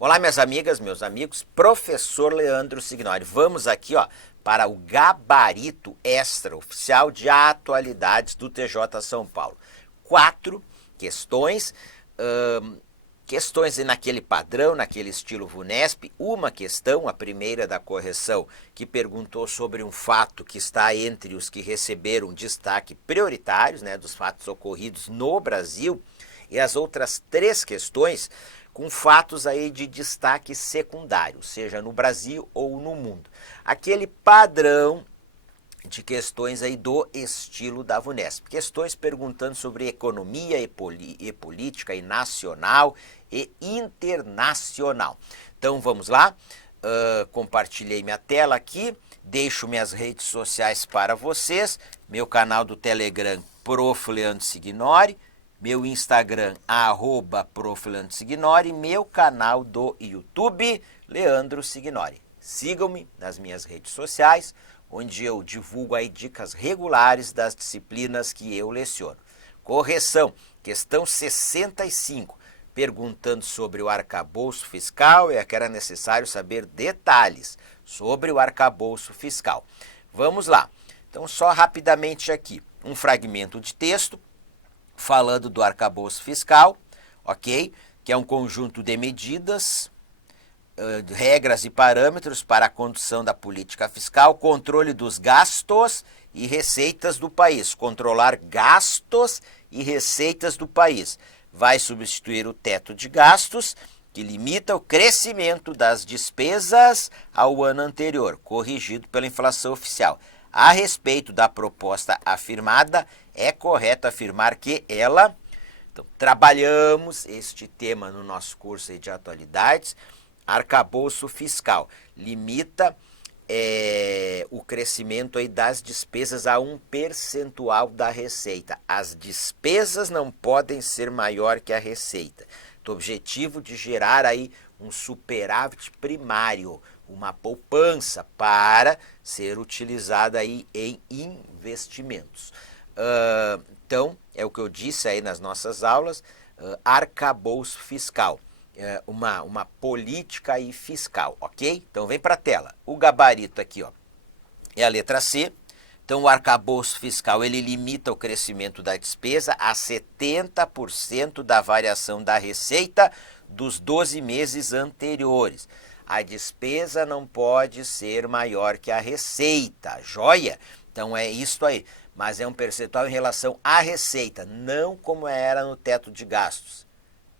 Olá, minhas amigas, meus amigos, professor Leandro Signori. Vamos aqui, para o gabarito extraoficial de atualidades do TJ São Paulo. 4 questões, questões naquele padrão, naquele estilo VUNESP. Uma questão, a primeira da correção, que perguntou sobre um fato que está entre os que receberam destaque prioritários, dos fatos ocorridos no Brasil. E as outras 3 questões com fatos aí de destaque secundário, seja no Brasil ou no mundo. Aquele padrão de questões aí do estilo da VUNESP. Questões perguntando sobre economia e política e nacional e internacional. Então vamos lá, compartilhei minha tela aqui, deixo minhas redes sociais para vocês, meu canal do Telegram, Prof. Leandro Signori, meu Instagram, @Prof. Leandro Signori, meu canal do YouTube, Leandro Signori. Sigam-me nas minhas redes sociais, onde eu divulgo aí dicas regulares das disciplinas que eu leciono. Correção, questão 65, perguntando sobre o arcabouço fiscal e que era necessário saber detalhes sobre o arcabouço fiscal. Vamos lá. Então, só rapidamente aqui, um fragmento de texto falando do arcabouço fiscal, ok? Que é um conjunto de medidas, regras e parâmetros para a condução da política fiscal, controle dos gastos e receitas do país. Controlar gastos e receitas do país. Vai substituir o teto de gastos, que limita o crescimento das despesas ao ano anterior, corrigido pela inflação oficial. A respeito da proposta afirmada, é correto afirmar que ela... Então, trabalhamos este tema no nosso curso de atualidades. Arcabouço fiscal limita o crescimento aí das despesas a 1% da receita. As despesas não podem ser maior que a receita. O objetivo de gerar aí um superávit primário, uma poupança para ser utilizada aí em investimentos. Então, é o que eu disse aí nas nossas aulas, arcabouço fiscal, uma política aí fiscal, ok? Então, vem para a tela. O gabarito aqui, é a letra C. Então, o arcabouço fiscal, ele limita o crescimento da despesa a 70% da variação da receita dos 12 meses anteriores. A despesa não pode ser maior que a receita, joia? Então, é isso aí. Mas é um percentual em relação à receita, não como era no teto de gastos,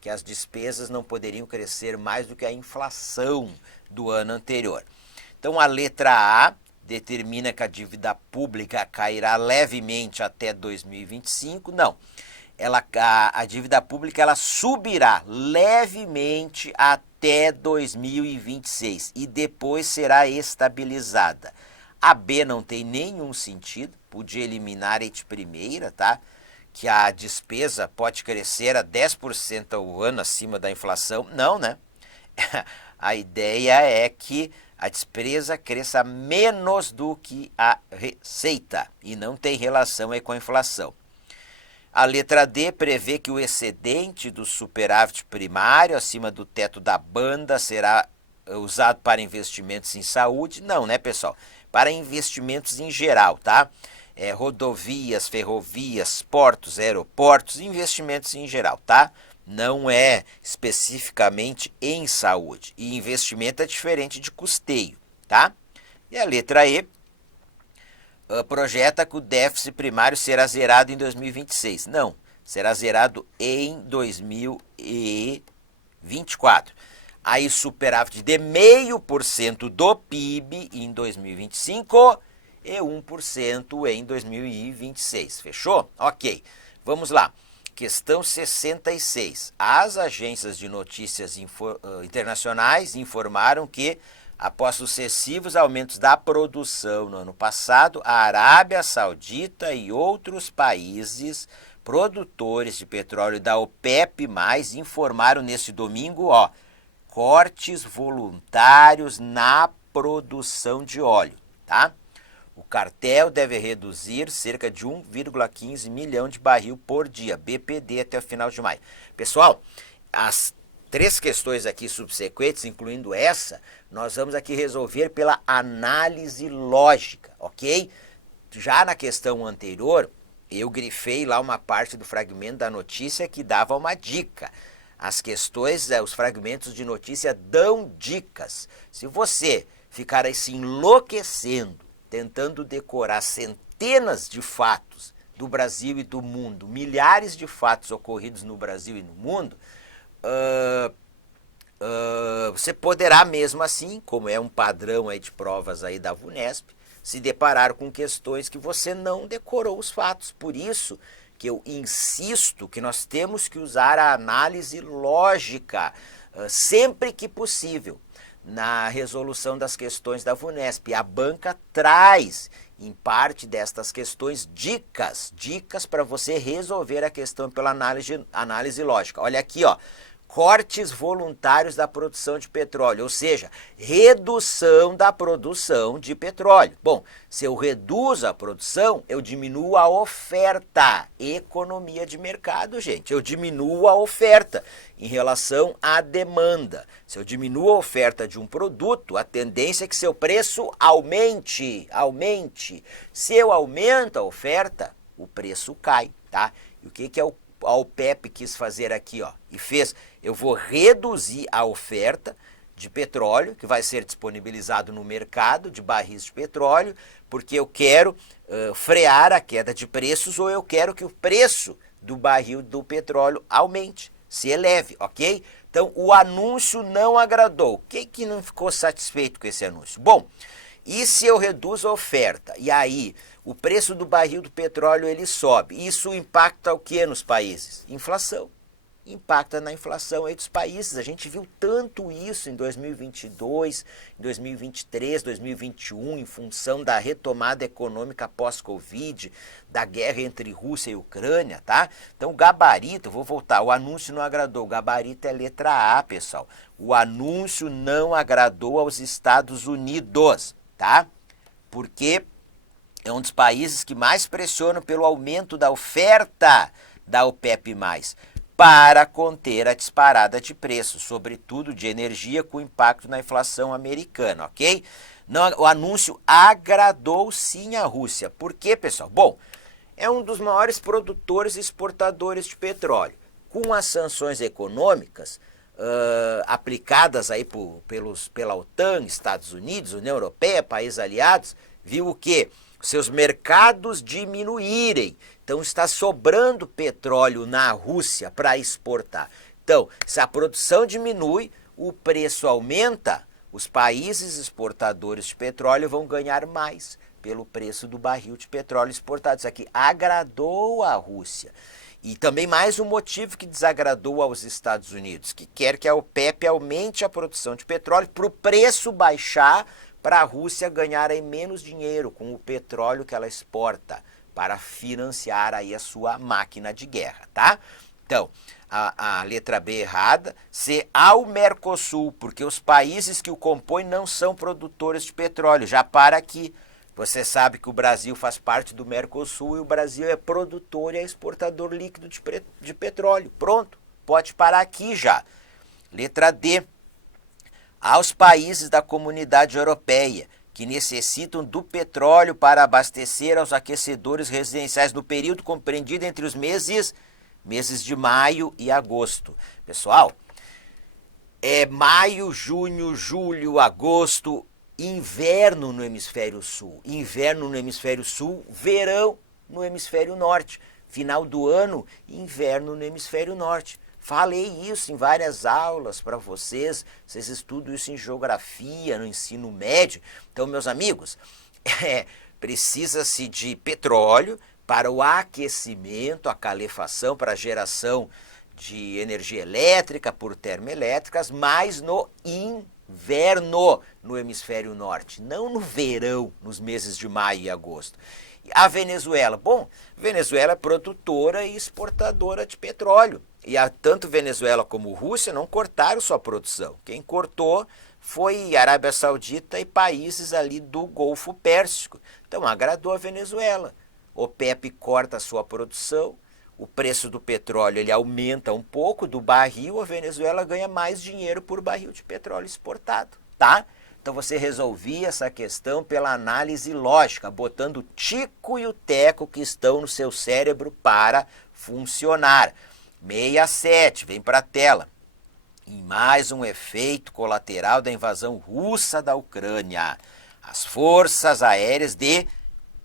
que as despesas não poderiam crescer mais do que a inflação do ano anterior. Então, a letra A determina que a dívida pública cairá levemente até 2025. Não, a dívida pública ela subirá levemente até 2026 e depois será estabilizada. A B não tem nenhum sentido, podia eliminar a de primeira, tá? Que a despesa pode crescer a 10% ao ano acima da inflação. Não, né? A ideia é que a despesa cresça menos do que a receita e não tem relação aí com a inflação. A letra D prevê que o excedente do superávit primário acima do teto da banda será usado para investimentos em saúde. Não, né, pessoal? Para investimentos em geral, tá? Rodovias, ferrovias, portos, aeroportos, investimentos em geral, tá? Não é especificamente em saúde. E investimento é diferente de custeio, tá? E a letra E projeta que o déficit primário será zerado em 2026. Não, será zerado em 2024. Aí superávit de 0,5% do PIB em 2025 e 1% em 2026. Fechou? Ok, vamos lá. Questão 66. As agências de notícias internacionais informaram que, após sucessivos aumentos da produção no ano passado, a Arábia Saudita e outros países produtores de petróleo da OPEP+, informaram neste domingo, cortes voluntários na produção de óleo, tá? O cartel deve reduzir cerca de 1,15 milhão de barril por dia, BPD, até o final de maio. Pessoal, as três questões aqui subsequentes, incluindo essa, nós vamos aqui resolver pela análise lógica, ok? Já na questão anterior, eu grifei lá uma parte do fragmento da notícia que dava uma dica. As questões, os fragmentos de notícia dão dicas. Se você ficar aí se enlouquecendo, tentando decorar centenas de fatos do Brasil e do mundo, milhares de fatos ocorridos no Brasil e no mundo, você poderá mesmo assim, como é um padrão aí de provas aí da VUNESP, se deparar com questões que você não decorou os fatos. Por isso que eu insisto que nós temos que usar a análise lógica sempre que possível na resolução das questões da VUNESP. A banca traz, em parte destas questões, dicas para você resolver a questão pela análise lógica. Olha aqui, ó. Cortes voluntários da produção de petróleo, ou seja, redução da produção de petróleo. Bom, se eu reduzo a produção, eu diminuo a oferta. Economia de mercado, gente. Eu diminuo a oferta em relação à demanda. Se eu diminuo a oferta de um produto, a tendência é que seu preço aumente. Se eu aumento a oferta, o preço cai, tá? E o que a OPEP quis fazer aqui, ó, e fez? Eu vou reduzir a oferta de petróleo que vai ser disponibilizado no mercado de barris de petróleo, porque eu quero frear a queda de preços, ou eu quero que o preço do barril do petróleo aumente, se eleve, ok? Então o anúncio não agradou. Quem que não ficou satisfeito com esse anúncio? Bom, e se eu reduzo a oferta e aí o preço do barril do petróleo ele sobe? Isso impacta o que nos países? Inflação. Impacta na inflação aí dos países. A gente viu tanto isso em 2022, em 2023, 2021, em função da retomada econômica pós-Covid, da guerra entre Rússia e Ucrânia, tá? Então o gabarito, vou voltar, o anúncio não agradou, o gabarito é letra A, pessoal. O anúncio não agradou aos Estados Unidos, tá? Porque é um dos países que mais pressionam pelo aumento da oferta da OPEP+, para conter a disparada de preços, sobretudo de energia, com impacto na inflação americana, ok? Não, o anúncio agradou sim a Rússia. Por quê, pessoal? Bom, é um dos maiores produtores e exportadores de petróleo. Com as sanções econômicas aplicadas aí pela OTAN, Estados Unidos, União Europeia, países aliados, viu o quê? Seus mercados diminuírem. Então está sobrando petróleo na Rússia para exportar. Então, se a produção diminui, o preço aumenta, os países exportadores de petróleo vão ganhar mais pelo preço do barril de petróleo exportado. Isso aqui agradou a Rússia. E também mais um motivo que desagradou aos Estados Unidos, que quer que a OPEP aumente a produção de petróleo para o preço baixar, para a Rússia ganhar aí menos dinheiro com o petróleo que ela exporta, para financiar aí a sua máquina de guerra, tá? Então, a letra B errada, C, ao Mercosul, porque os países que o compõem não são produtores de petróleo. Já para aqui, você sabe que o Brasil faz parte do Mercosul e o Brasil é produtor e é exportador líquido de petróleo. Pronto, pode parar aqui já. Letra D, aos países da Comunidade Europeia, que necessitam do petróleo para abastecer aos aquecedores residenciais no período compreendido entre os meses de maio e agosto. Pessoal, é maio, junho, julho, agosto, inverno no hemisfério sul. Inverno no hemisfério sul, verão no hemisfério norte. Final do ano, inverno no hemisfério norte. Falei isso em várias aulas para vocês estudam isso em geografia, no ensino médio. Então, meus amigos, precisa-se de petróleo para o aquecimento, a calefação, para a geração de energia elétrica por termoelétricas, mas no inverno no hemisfério norte, não no verão, nos meses de maio e agosto. A Venezuela, bom, Venezuela é produtora e exportadora de petróleo. E tanto Venezuela como Rússia não cortaram sua produção. Quem cortou foi Arábia Saudita e países ali do Golfo Pérsico. Então agradou a Venezuela. OPEP corta a sua produção, o preço do petróleo ele aumenta um pouco do barril, a Venezuela ganha mais dinheiro por barril de petróleo exportado, tá? Então você resolvia essa questão pela análise lógica, botando o tico e o teco que estão no seu cérebro para funcionar. 67, vem para a tela. E mais um efeito colateral da invasão russa da Ucrânia. As forças aéreas de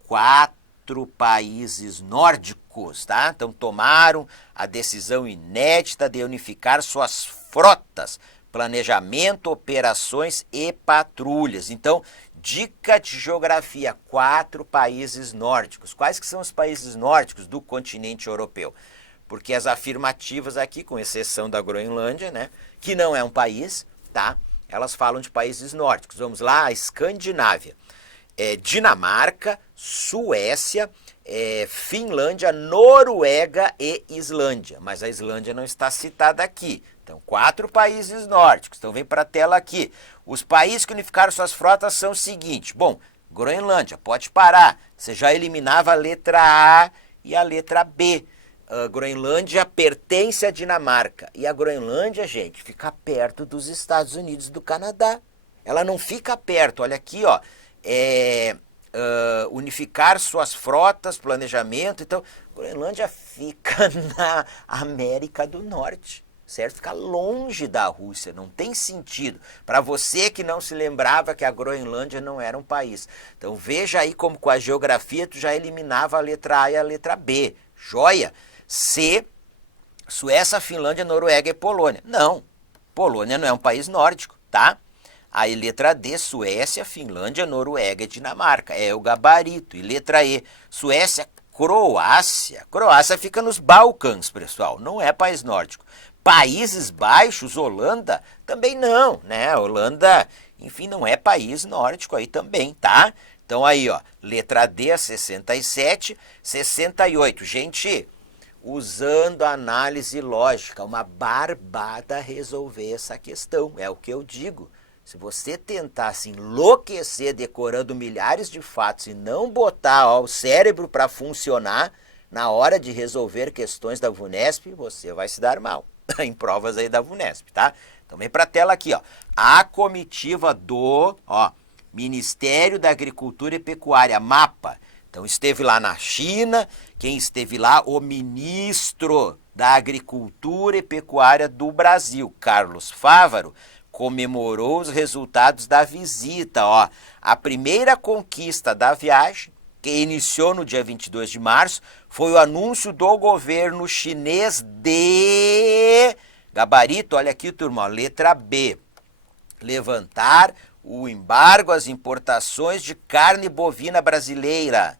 4 países nórdicos, tá? Então tomaram a decisão inédita de unificar suas frotas, planejamento, operações e patrulhas. Então, dica de geografia, 4 países nórdicos. Quais que são os países nórdicos do continente europeu? Porque as afirmativas aqui, com exceção da Groenlândia, né, que não é um país, tá? Elas falam de países nórdicos. Vamos lá, a Escandinávia. Dinamarca, Suécia, Finlândia, Noruega e Islândia. Mas a Islândia não está citada aqui. Então, 4 países nórdicos. Então, vem para a tela aqui. Os países que unificaram suas frotas são os seguintes. Bom, Groenlândia, pode parar. Você já eliminava a letra A e a letra B. A Groenlândia pertence à Dinamarca. E a Groenlândia, gente, fica perto dos Estados Unidos e do Canadá. Ela não fica perto. Olha aqui, ó. Unificar suas frotas, planejamento. Então, Groenlândia fica na América do Norte, certo? Fica longe da Rússia, não tem sentido. Para você que não se lembrava que a Groenlândia não era um país. Então, veja aí como com a geografia tu já eliminava a letra A e a letra B. Joia? C, Suécia, Finlândia, Noruega e Polônia. Não, Polônia não é um país nórdico, tá? Aí letra D, Suécia, Finlândia, Noruega e Dinamarca. É o gabarito. E letra E, Suécia, Croácia. Croácia fica nos Balcãs, pessoal. Não é país nórdico. Países Baixos, Holanda, também não, né? Holanda, enfim, não é país nórdico aí também, tá? Então aí, ó, letra D, a 67, 68. Gente, usando a análise lógica, uma barbada resolver essa questão. É o que eu digo. Se você tentar se enlouquecer decorando milhares de fatos e não botar o cérebro para funcionar na hora de resolver questões da VUNESP, você vai se dar mal em provas aí da VUNESP, tá? Então vem para a tela aqui, ó. A comitiva do Ministério da Agricultura e Pecuária, MAPA. Então esteve lá na China, quem esteve lá? O ministro da Agricultura e Pecuária do Brasil, Carlos Fávaro, comemorou os resultados da visita. Ó. A primeira conquista da viagem, que iniciou no dia 22 de março, foi o anúncio do governo chinês de... Gabarito, olha aqui, turma, ó, letra B. Levantar o embargo às importações de carne bovina brasileira,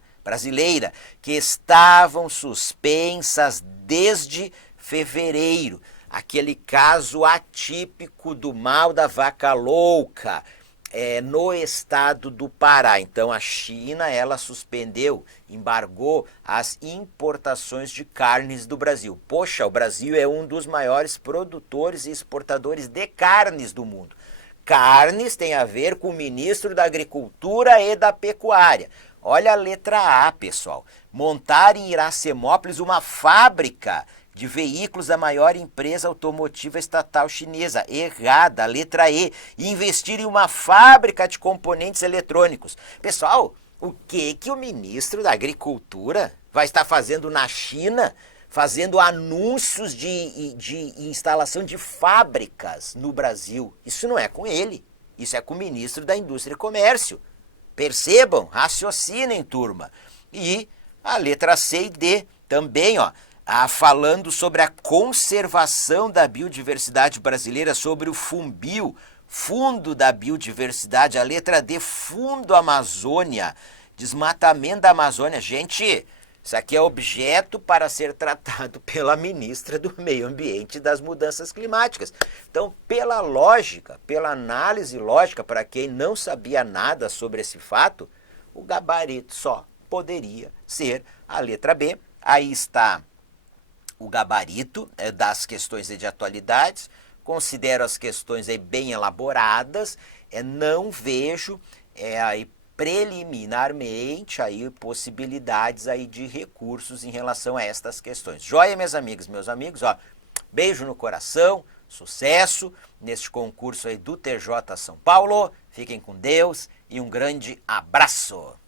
que estavam suspensas desde fevereiro. Aquele caso atípico do mal da vaca louca, no estado do Pará. Então a China, ela suspendeu, embargou as importações de carnes do Brasil. Poxa, o Brasil é um dos maiores produtores e exportadores de carnes do mundo. Carnes tem a ver com o ministro da Agricultura e da Pecuária. Olha a letra A, pessoal. Montar em Iracemópolis uma fábrica de veículos da maior empresa automotiva estatal chinesa. Errada, letra E. Investir em uma fábrica de componentes eletrônicos. Pessoal, o que o ministro da Agricultura vai estar fazendo na China, fazendo anúncios de instalação de fábricas no Brasil? Isso não é com ele, isso é com o ministro da Indústria e Comércio. Percebam, raciocinem, turma. E a letra C e D também, ó. Falando sobre a conservação da biodiversidade brasileira, sobre o FUNBio, Fundo da Biodiversidade, a letra D, Fundo Amazônia, desmatamento da Amazônia. Gente, isso aqui é objeto para ser tratado pela ministra do Meio Ambiente e das Mudanças Climáticas. Então, pela lógica, pela análise lógica, para quem não sabia nada sobre esse fato, o gabarito só poderia ser a letra B. Aí está o gabarito das questões de atualidades, considero as questões bem elaboradas, não vejo aí preliminarmente aí possibilidades aí de recursos em relação a estas questões. Joia, minhas amigas, meus amigos, ó, beijo no coração, sucesso neste concurso aí do TJ São Paulo, fiquem com Deus e um grande abraço!